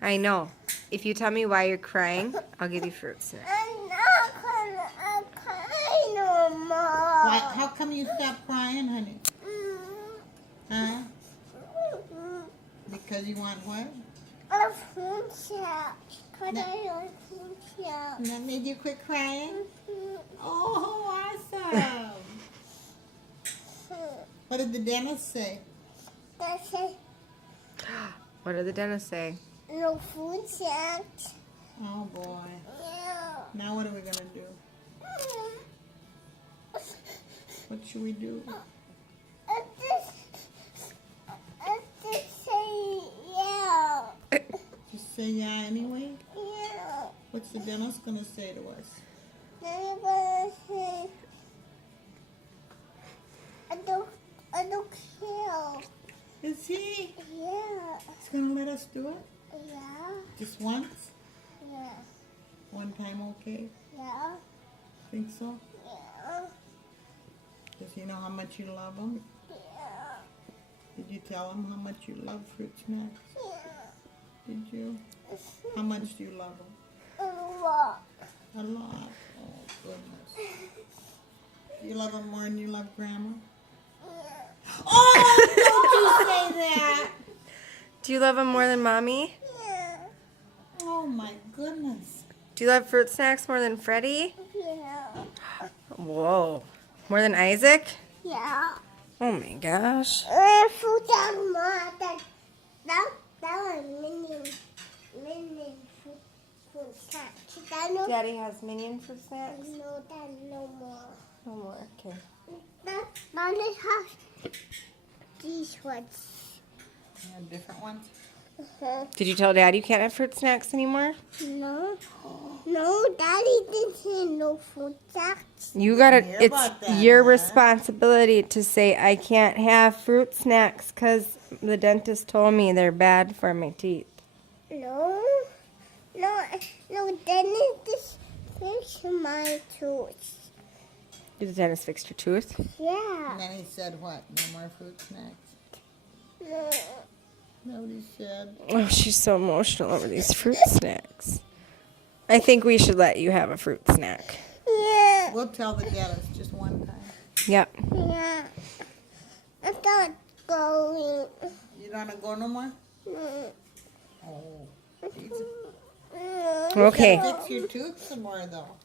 I know. If you tell me why you're crying, I'll give you fruit snacks. I'm not gonna cry no more. Why, how come you stopped crying, honey? Huh? Because you want what? A fruit snack. Could I have fruit snack? And that made you quit crying? Oh, awesome. What did the dentist say? That's it. What did the dentist say? No food snacks. Oh, boy. Yeah. Now what are we going to do? What should we do? I just say yeah. Just say yeah anyway? Yeah. What's the dentist going to say to us? They're gonna say I don't care. Is he? Yeah. He's going to let us do it? Yeah. Just once? Yeah. One time okay? Yeah. Think so? Yeah. Does he know how much you love him? Yeah. Did you tell him how much you love fruit snacks? Yeah. Did you? How much do you love him? A lot. A lot. Oh, goodness. Do you love him more than you love Grandma? Yeah. Oh, don't you say that! Do you love him more than Mommy? Yeah. Oh, my goodness. Do you love fruit snacks more than Freddie? Yeah. Whoa. More than Isaac? Yeah. Oh my gosh. Food that was minion food snacks. Daddy has minion fruit snacks? No, that no more. No more. Okay. That has these ones. You have different ones? Did you tell Dad you can't have fruit snacks anymore? No. No, Daddy didn't say no food snacks. You gotta, hear it's about that, your huh? responsibility to say, I can't have fruit snacks because the dentist told me they're bad for my teeth. No. Daddy just fix my tooth. Did the dentist fix your tooth? Yeah. And then he said what? No more fruit snacks? No. Nobody said. Oh, she's so emotional over these fruit snacks. I think we should let you have a fruit snack. Yeah. We'll tell the dentist just one time. Yep. Yeah. I'm not going. You don't want to go no more? Mm. Oh, Jesus. Mm. Okay. Fix your tooth some more, though.